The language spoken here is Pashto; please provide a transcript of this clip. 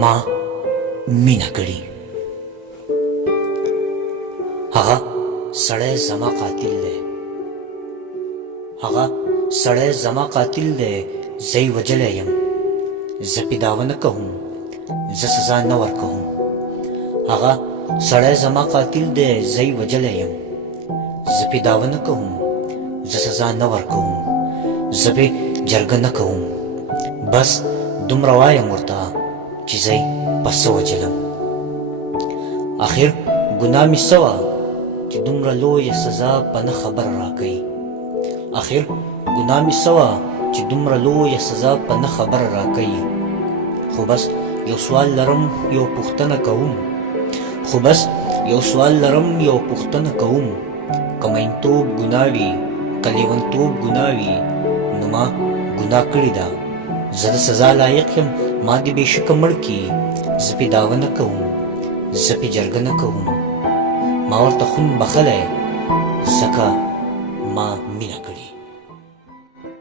ما مینه کړې. هغه سړی زما قاتل دی، هغه سړی زما قاتل دی، زه یې وجلی یم. زه پې دعوه نه کوم، زه سزا نه ورکوم. هغه سړی زما قاتل دی، زه یې وجلی یم. زه پې دعوه نه کوم، زه سزا نه ورکوم. زه پې جرګه نه کوم. بس دومره وایم ورته چې زه یې په څه وجلم. آخر ګناه مې څه وه چې دومره لویه سزا په نه خبره راکوي. آخر ګناه مې څه وه چې دومره لویه سزا په نه خبره راکوي. خو بس یو سوال لرم، یو پوښتنه کوم. خو بس یو سوال لرم، یو پوښتنه کوم. که مینتوب ګناه وي، که لیونتوب ګناه وي، نو ما ګناه کړې ده. زه د سزا لایق یم، ما دې بېشکه مړ کړي. زه پې دعوه نه کوم، زه پې جرګه نه کوم. ما ورته خون بخلی ځکه ما مینه کړې.